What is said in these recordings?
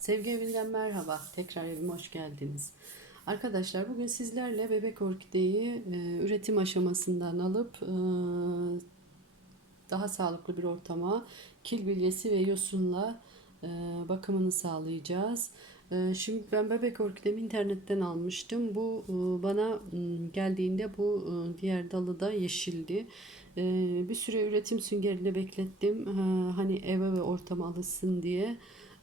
Sevgi evinden merhaba. Tekrar evime hoş geldiniz. Arkadaşlar bugün sizlerle bebek orkideyi e, üretim aşamasından alıp e, daha sağlıklı bir ortama kil bilyesi ve yosunla e, bakımını sağlayacağız. E, şimdi ben bebek orkidemi internetten almıştım. Bu e, bana geldiğinde bu e, diğer dalı da yeşildi. E, bir süre üretim süngerinde beklettim. E, hani eve ve ortama alışsın diye.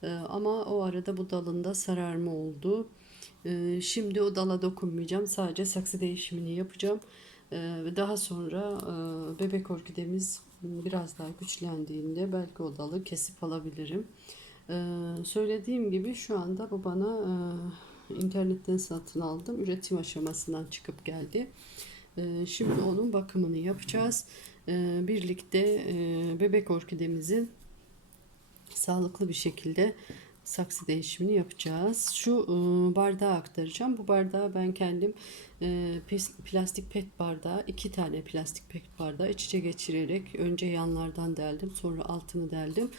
Ee, ama o arada bu dalında sararma oldu. Ee, şimdi o dala dokunmayacağım. Sadece saksı değişimini yapacağım. Ee, ve daha sonra e, bebek orkidemiz biraz daha güçlendiğinde belki o dalı kesip alabilirim. Söylediğim gibi şu anda bu bana e, internetten satın aldım. Üretim aşamasından çıkıp geldi. Şimdi onun bakımını yapacağız. Birlikte e, bebek orkidemizin sağlıklı bir şekilde saksı değişimini yapacağız. Şu e, bardağı aktaracağım. Bu bardağı ben kendim e, plastik pet bardağı, iki tane plastik pet bardağı iç içe geçirerek önce yanlardan deldim, sonra altını deldim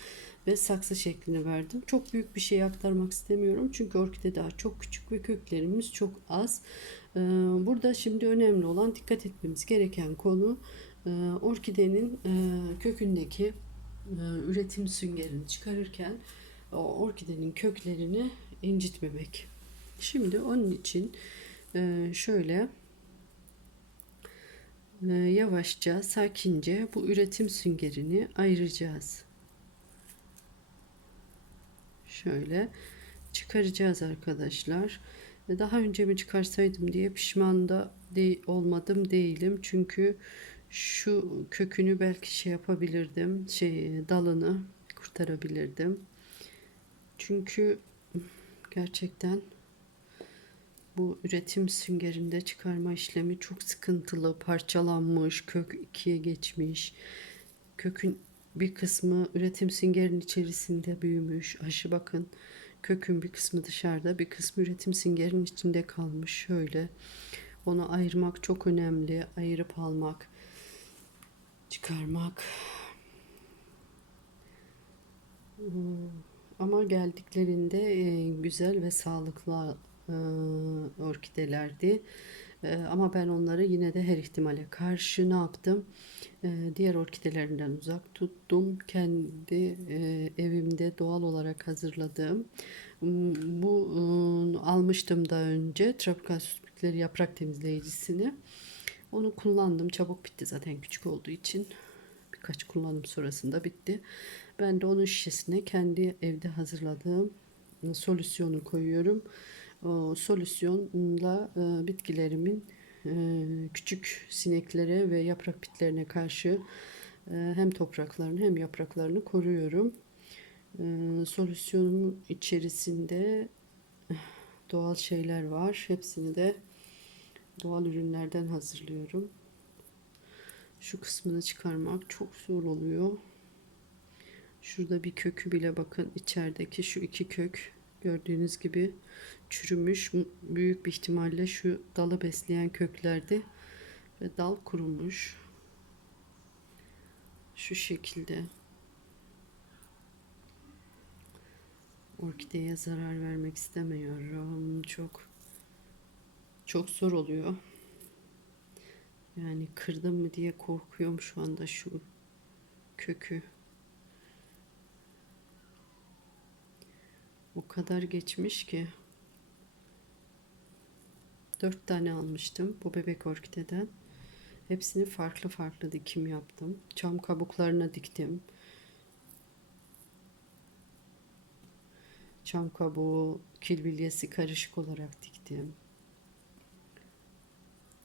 ve saksı şeklini verdim. Çok büyük bir şey aktarmak istemiyorum çünkü orkide daha çok küçük ve köklerimiz çok az. E, burada şimdi önemli olan dikkat etmemiz gereken konu orkidenin kökündeki üretim süngerini çıkarırken o orkidenin köklerini incitmemek. Şimdi onun için e, şöyle e, yavaşça sakince bu üretim süngerini ayıracağız. Şöyle çıkaracağız arkadaşlar. Daha önce mi çıkarsaydım diye pişman da de olmadım değilim. Çünkü şu kökünü belki şey yapabilirdim. Şey dalını kurtarabilirdim. Çünkü gerçekten bu üretim süngerinde çıkarma işlemi çok sıkıntılı, parçalanmış, kök ikiye geçmiş. Kökün bir kısmı üretim süngerin içerisinde büyümüş. Aşı bakın kökün bir kısmı dışarıda, bir kısmı üretim süngerin içinde kalmış. Şöyle onu ayırmak çok önemli. Ayırıp almak çıkarmak. Hmm, ama geldiklerinde e, güzel ve sağlıklı e, orkidelerdi. E, ama ben onları yine de her ihtimale karşı ne yaptım? Diğer orkidelerinden uzak tuttum. Kendi evimde doğal olarak hazırladığım bu almıştım daha önce tropikal süsbükleri yaprak temizleyicisini. Onu kullandım. Çabuk bitti zaten küçük olduğu için. Birkaç kullanım sonrasında bitti. Ben de onun şişesine kendi evde hazırladığım solüsyonu koyuyorum. O solüsyonla e, bitkilerimin e, küçük sineklere ve yaprak bitlerine karşı hem topraklarını hem yapraklarını koruyorum. Solüsyonun içerisinde doğal şeyler var. Hepsini de doğal ürünlerden hazırlıyorum. Şu kısmını çıkarmak çok zor oluyor. Şurada bir kökü bile bakın içerideki şu iki kök gördüğünüz gibi çürümüş. Büyük bir ihtimalle şu dalı besleyen köklerdi ve dal kurumuş. Şu şekilde. Orkideye zarar vermek istemiyorum. Çok çok zor oluyor. Yani kırdım mı diye korkuyorum şu anda şu kökü. O kadar geçmiş ki. Dört tane almıştım bu bebek orkideden. Hepsini farklı farklı dikim yaptım. Çam kabuklarına diktim. Çam kabuğu, kilbilyesi karışık olarak diktim.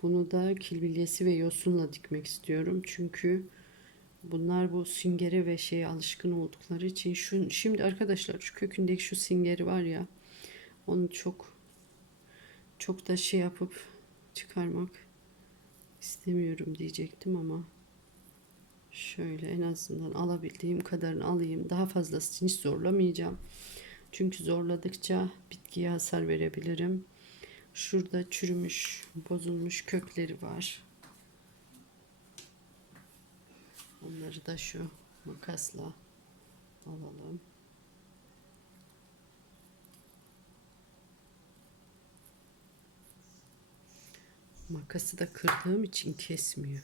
Bunu da kilbilyesi ve yosunla dikmek istiyorum. Çünkü bunlar bu süngere ve şeye alışkın oldukları için şu şimdi arkadaşlar şu kökündeki şu süngeri var ya onu çok çok da şey yapıp çıkarmak istemiyorum diyecektim ama şöyle en azından alabildiğim kadarını alayım. Daha fazlasını hiç zorlamayacağım. Çünkü zorladıkça bitkiye hasar verebilirim. Şurada çürümüş, bozulmuş kökleri var. Onları da şu makasla alalım. Makası da kırdığım için kesmiyor.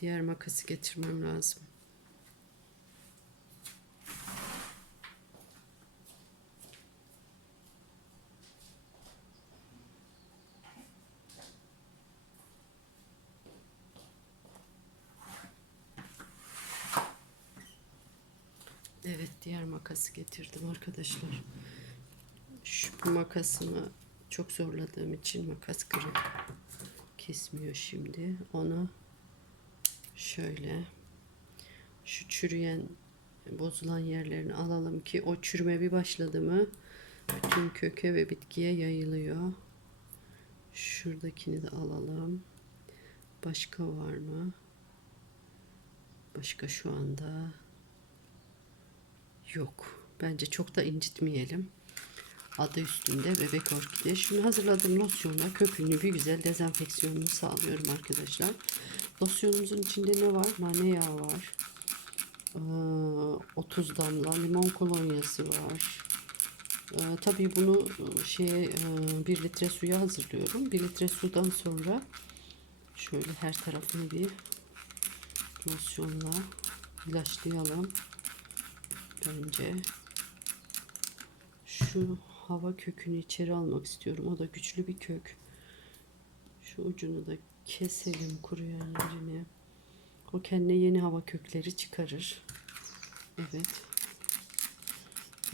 Diğer makası getirmem lazım. Makası getirdim arkadaşlar. Şu makasımı çok zorladığım için makas kırık. Kesmiyor şimdi. Onu şöyle şu çürüyen bozulan yerlerini alalım ki o çürüme bir başladı mı bütün köke ve bitkiye yayılıyor. Şuradakini de alalım. Başka var mı? Başka şu anda yok. Bence çok da incitmeyelim. Adı üstünde bebek orkide. Şimdi hazırladığım losyonla köpüğünü bir güzel dezenfeksiyonunu sağlıyorum arkadaşlar. Losyonumuzun içinde ne var? Nane yağı var. Ee, 30 damla limon kolonyası var. Ee, tabii bunu e, şeye e, 1 litre suya hazırlıyorum. 1 litre sudan sonra şöyle her tarafını bir losyonla ilaçlayalım. Bence şu hava kökünü içeri almak istiyorum. O da güçlü bir kök. Şu ucunu da keselim kuruyan yerini. O kendine yeni hava kökleri çıkarır. Evet.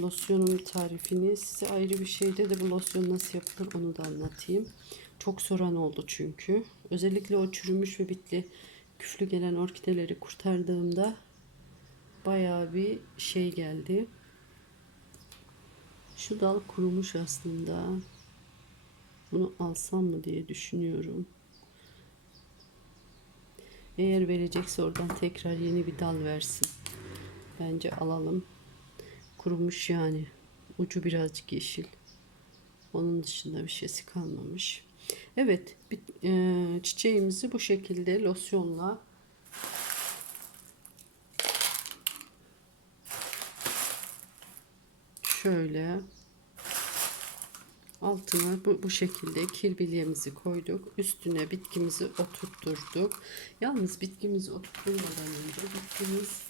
Losyonun tarifini size ayrı bir şeyde de bu losyon nasıl yapılır onu da anlatayım. Çok soran oldu çünkü. Özellikle o çürümüş ve bitli küflü gelen orkideleri kurtardığımda bayağı bir şey geldi. Şu dal kurumuş aslında. Bunu alsam mı diye düşünüyorum. Eğer verecekse oradan tekrar yeni bir dal versin. Bence alalım. Kurumuş yani. Ucu birazcık yeşil. Onun dışında bir şeysi kalmamış. Evet, bir, e, çiçeğimizi bu şekilde losyonla şöyle altına bu, bu şekilde kirbilyemizi koyduk. Üstüne bitkimizi oturtturduk. Yalnız bitkimizi oturtturmadan önce bitkimiz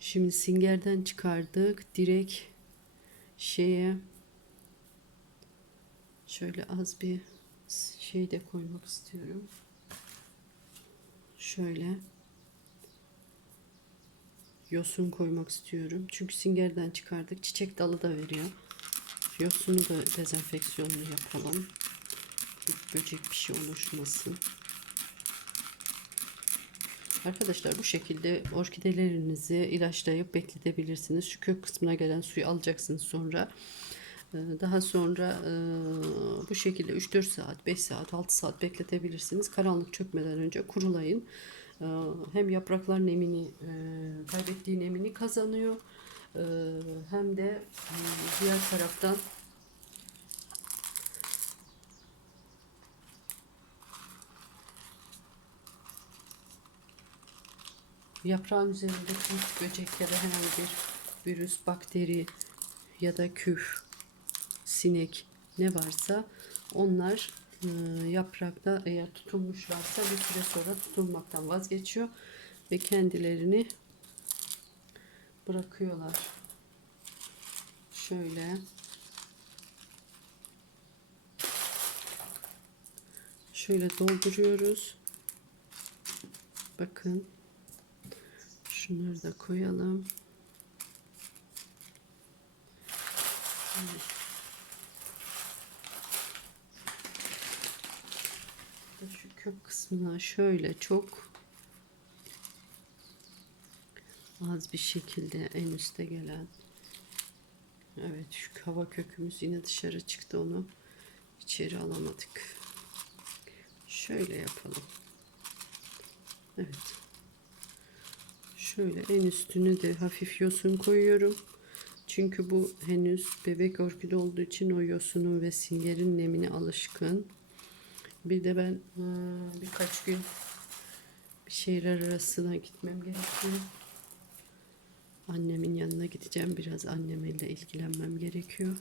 şimdi singerden çıkardık. Direkt şeye şöyle az bir şey de koymak istiyorum. Şöyle yosun koymak istiyorum. Çünkü singerden çıkardık. Çiçek dalı da veriyor. Yosunu da dezenfeksiyonlu yapalım. Bir böcek bir şey oluşmasın. Arkadaşlar bu şekilde orkidelerinizi ilaçlayıp bekletebilirsiniz. Şu kök kısmına gelen suyu alacaksınız sonra. Ee, Daha sonra e, bu şekilde 3-4 saat, 5 saat, 6 saat bekletebilirsiniz. Karanlık çökmeden önce kurulayın. Ee, Hem yapraklar nemini, e, kaybettiği nemini kazanıyor. Ee, Hem de e, diğer taraftan yaprağın üzerinde kurt, böcek ya da herhangi bir virüs, bakteri ya da küf, sinek ne varsa onlar e, yaprakta eğer tutulmuşlarsa bir süre sonra tutulmaktan vazgeçiyor ve kendilerini bırakıyorlar. Şöyle şöyle dolduruyoruz. Bakın. Şunları da koyalım. Şu kök kısmına şöyle çok az bir şekilde en üste gelen. Evet şu hava kökümüz yine dışarı çıktı onu içeri alamadık. Şöyle yapalım. Evet. Şöyle en üstünü de hafif yosun koyuyorum. Çünkü bu henüz bebek orkide olduğu için o yosunun ve singerin nemine alışkın. Bir de ben e, birkaç gün bir şehirler arasına gitmem gerekiyor. Annemin yanına gideceğim. Biraz annemle ilgilenmem gerekiyor.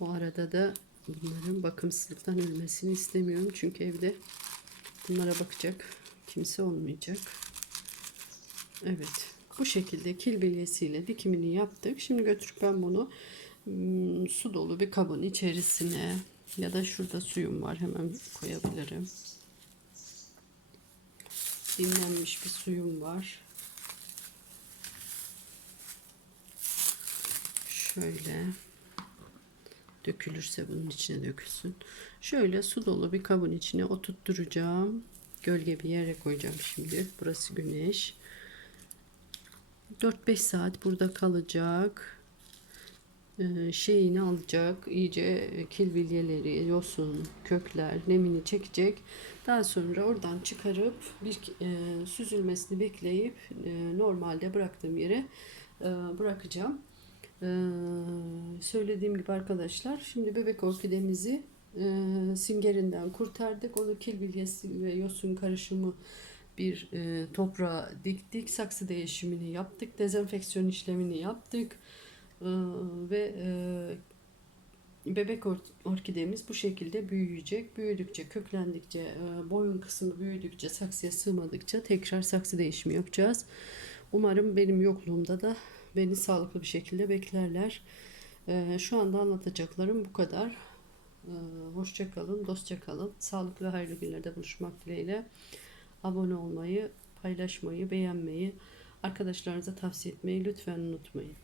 O arada da Bunların bakımsızlıktan ölmesini istemiyorum. Çünkü evde bunlara bakacak kimse olmayacak. Evet. Bu şekilde kil bilyesiyle dikimini yaptık. Şimdi götürüp ben bunu hmm, su dolu bir kabın içerisine ya da şurada suyum var hemen koyabilirim. Dinlenmiş bir suyum var. Şöyle dökülürse bunun içine dökülsün. Şöyle su dolu bir kabın içine oturtturacağım. Gölge bir yere koyacağım şimdi. Burası güneş. 4-5 saat burada kalacak. Ee, şeyini alacak. iyice kil bilyeleri, yosun, kökler, nemini çekecek. Daha sonra oradan çıkarıp bir e, süzülmesini bekleyip e, normalde bıraktığım yere e, bırakacağım. Ee, söylediğim gibi arkadaşlar şimdi bebek orkidemizi e, süngerinden kurtardık. Onu kil bilyesi ve yosun karışımı bir e, toprağa diktik. Saksı değişimini yaptık. Dezenfeksiyon işlemini yaptık. Ee, ve e, bebek or- orkidemiz bu şekilde büyüyecek. Büyüdükçe, köklendikçe, e, boyun kısmı büyüdükçe, saksıya sığmadıkça tekrar saksı değişimi yapacağız. Umarım benim yokluğumda da beni sağlıklı bir şekilde beklerler. Ee, şu anda anlatacaklarım bu kadar. Ee, hoşça kalın, dostça kalın. Sağlıklı hayırlı günlerde buluşmak dileğiyle. Abone olmayı, paylaşmayı, beğenmeyi, arkadaşlarınıza tavsiye etmeyi lütfen unutmayın.